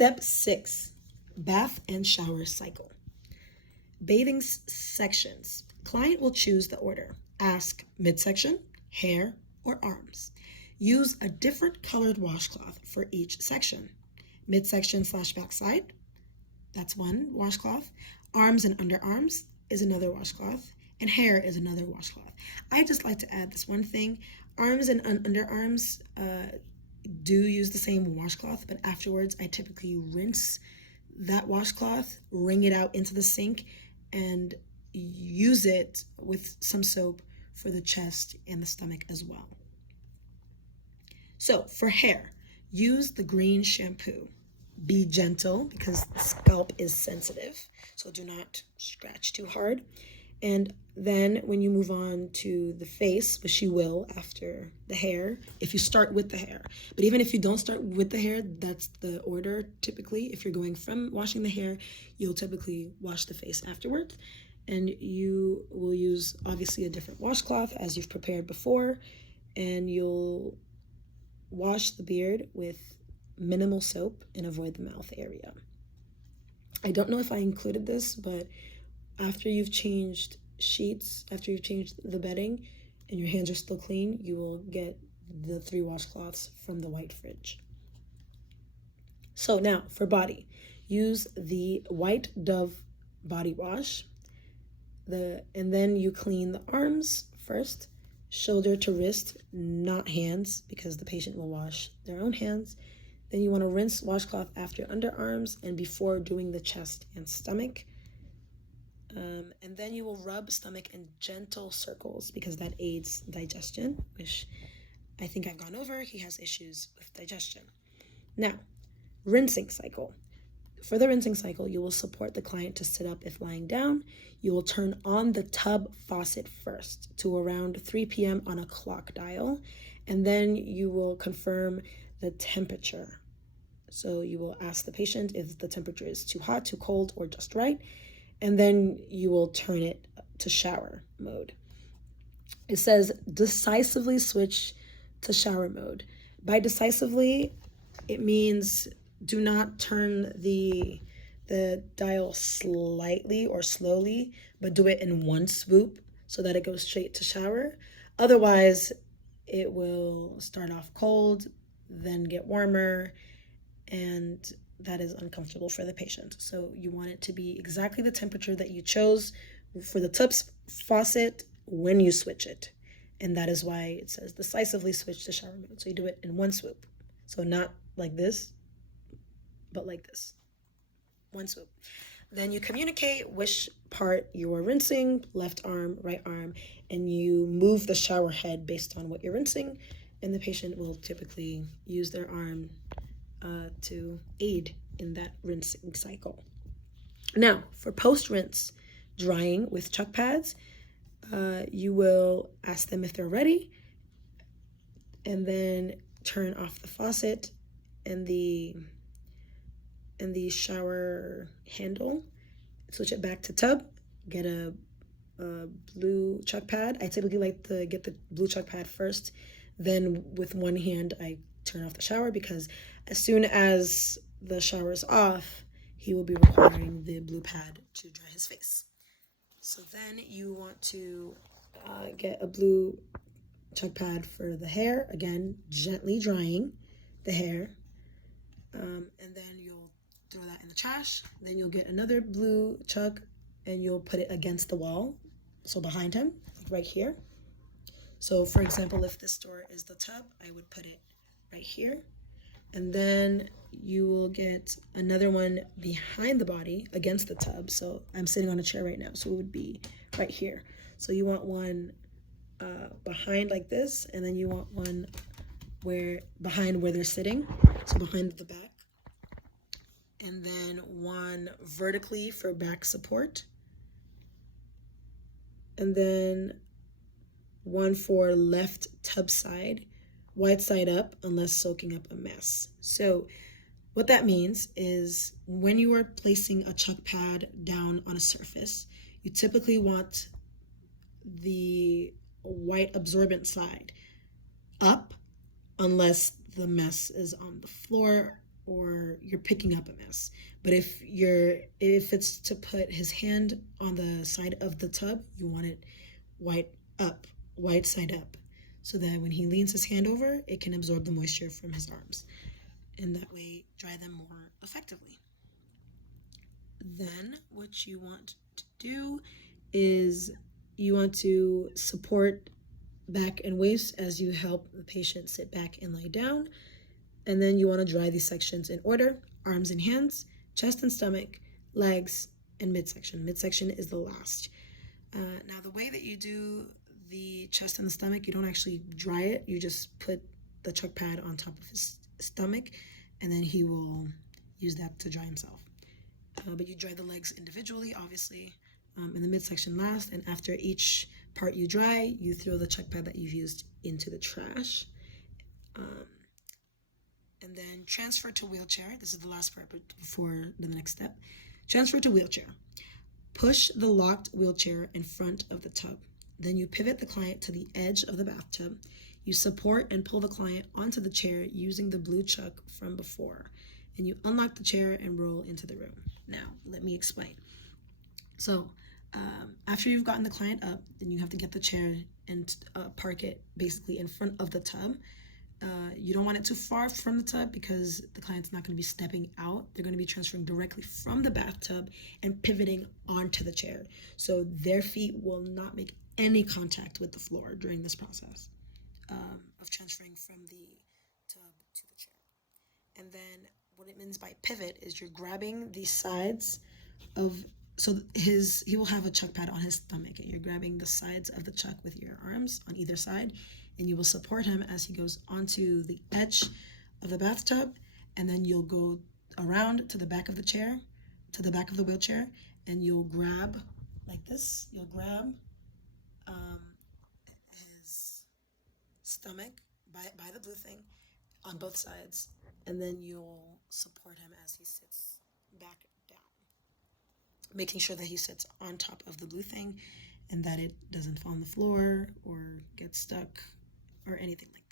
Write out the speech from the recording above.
Step 6, bath and shower cycle. Bathing sections. Client will choose the order. Ask midsection, hair, or arms. Use a different colored washcloth for each section. Midsection / backside, that's one washcloth. Arms and underarms is another washcloth. And hair is another washcloth. I just like to add this one thing. Arms and underarms do use the same washcloth, but afterwards I typically rinse that washcloth, wring it out into the sink, and use it with some soap for the chest and the stomach as well. So for hair, use the green shampoo. Be gentle because the scalp is sensitive, so do not scratch too hard. And then when you move on to the face, which you will after the hair, if you start with the hair. But even if you don't start with the hair, that's the order typically. If you're going from washing the hair, you'll typically wash the face afterwards. And you will use obviously a different washcloth as you've prepared before. And you'll wash the beard with minimal soap and avoid the mouth area. I don't know if I included this, but after you've changed sheets, after you've changed the bedding, and your hands are still clean, you will get the 3 washcloths from the white fridge. So now for body, use the White Dove body wash. And then you clean the arms first, shoulder to wrist, not hands, because the patient will wash their own hands. Then you want to rinse washcloth after underarms and before doing the chest and stomach. And then you will rub stomach in gentle circles because that aids digestion, which I think I've gone over. He has issues with digestion. Now, rinsing cycle. For the rinsing cycle, you will support the client to sit up if lying down. You will turn on the tub faucet first to around 3 p.m. on a clock dial, and then you will confirm the temperature. So you will ask the patient if the temperature is too hot, too cold, or just right. And then you will turn it to shower mode. It says decisively switch to shower mode. By decisively, it means do not turn the dial slightly or slowly, but do it in one swoop so that it goes straight to shower. Otherwise, it will start off cold, then get warmer, and that is uncomfortable for the patient. So you want it to be exactly the temperature that you chose for the tub's faucet when you switch it. And that is why it says decisively switch to shower mode. So you do it in one swoop. So not like this, but like this. One swoop. Then you communicate which part you are rinsing, left arm, right arm, and you move the shower head based on what you're rinsing. And the patient will typically use their arm to aid in that rinsing cycle. Now, for post-rinse drying with chuck pads, you will ask them if they're ready, and then turn off the faucet and the shower handle, switch it back to tub, get a blue chuck pad. I typically like to get the blue chuck pad first, then with one hand I turn off the shower, because as soon as the shower is off, he will be requiring the blue pad to dry his face. So then you want to get a blue chuck pad for the hair, again, gently drying the hair, and then you'll throw that in the trash. Then you'll get another blue chuck and you'll put it against the wall, so behind him, right here. So for example, if this door is the tub, I would put it right here. And then you will get another one behind the body against the tub. So I'm sitting on a chair right now, so it would be right here. So you want one behind like this, and then you want one behind where they're sitting, so behind the back. And then one vertically for back support. And then one for left tub side, wide side up unless soaking up a mess. So what that means is when you are placing a chuck pad down on a surface, you typically want the white absorbent side up unless the mess is on the floor or you're picking up a mess. But if it's to put his hand on the side of the tub, you want it white side up, so that when he leans his hand over, it can absorb the moisture from his arms, and that way dry them more effectively. Then what you want to do is you want to support back and waist as you help the patient sit back and lie down. And then you want to dry these sections in order: arms and hands, chest and stomach, legs, and midsection. Midsection is the last. Now, the way that you do the chest and the stomach, you don't actually dry it. You just put the chuck pad on top of his stomach, and then he will use that to dry himself. But you dry the legs individually, obviously, and the midsection last. And after each part you dry, you throw the chuck pad that you've used into the trash. And then transfer to wheelchair. This is the last part before the next step. Transfer to wheelchair. Push the locked wheelchair in front of the tub. Then you pivot the client to the edge of the bathtub. You support and pull the client onto the chair using the blue chuck from before. And you unlock the chair and roll into the room. Now, let me explain. So, after you've gotten the client up, then you have to get the chair and park it basically in front of the tub. You don't want it too far from the tub because the client's not going to be stepping out. They're going to be transferring directly from the bathtub and pivoting onto the chair. So their feet will not make any contact with the floor during this process of transferring from the tub to the chair. And then what it means by pivot is you're grabbing the sides of, so he will have a chuck pad on his stomach, and you're grabbing the sides of the chuck with your arms on either side, and you will support him as he goes onto the edge of the bathtub, and then you'll go around to the back of the chair, to the back of the wheelchair, and you'll grab like this. You'll grab his stomach by the blue thing on both sides, and then you'll support him as he sits back down, making sure that he sits on top of the blue thing and that it doesn't fall on the floor or get stuck or anything like that.